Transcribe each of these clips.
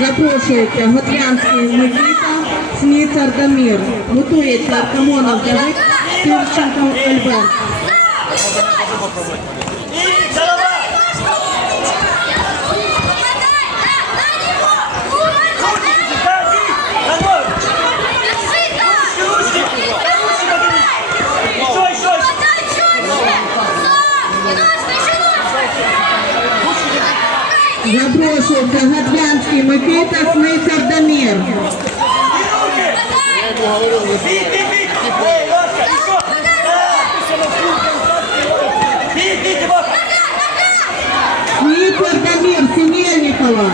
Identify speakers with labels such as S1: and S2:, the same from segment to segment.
S1: Запрошується Готлянський Микита, Сміц Ардамір. Готується Артамонов Давид, Тирченко Альберт. Запрошується Готлянський Микита, Сміц Ардамір. Сміц Ардамір, Синельникова.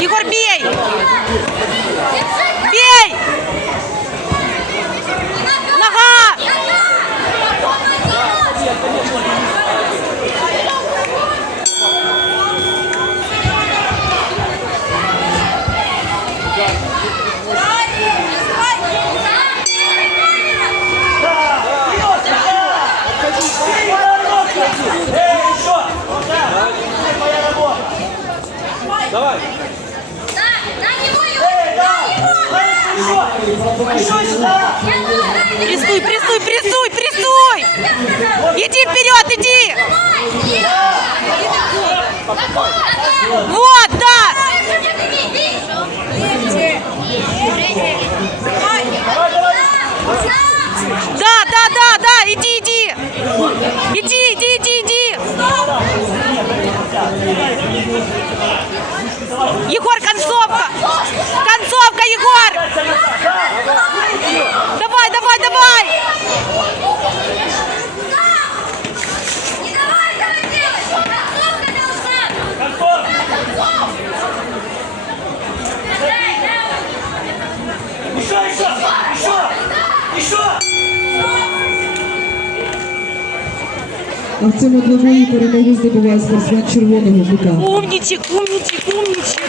S2: Егор, бей! Бей!
S3: Давай.
S2: Прессуй, прессуй, прессуй, прессуй! Иди вперед, иди! Вот, да! Да, да, да, да, иди, иди! Иди, иди, иди, иди! Егор, концовка! Концовка, Егор!
S1: А в цьому двобої перемогу здобуває спортсмен червоного бука.
S2: Умнічик, умнічик, умнічик.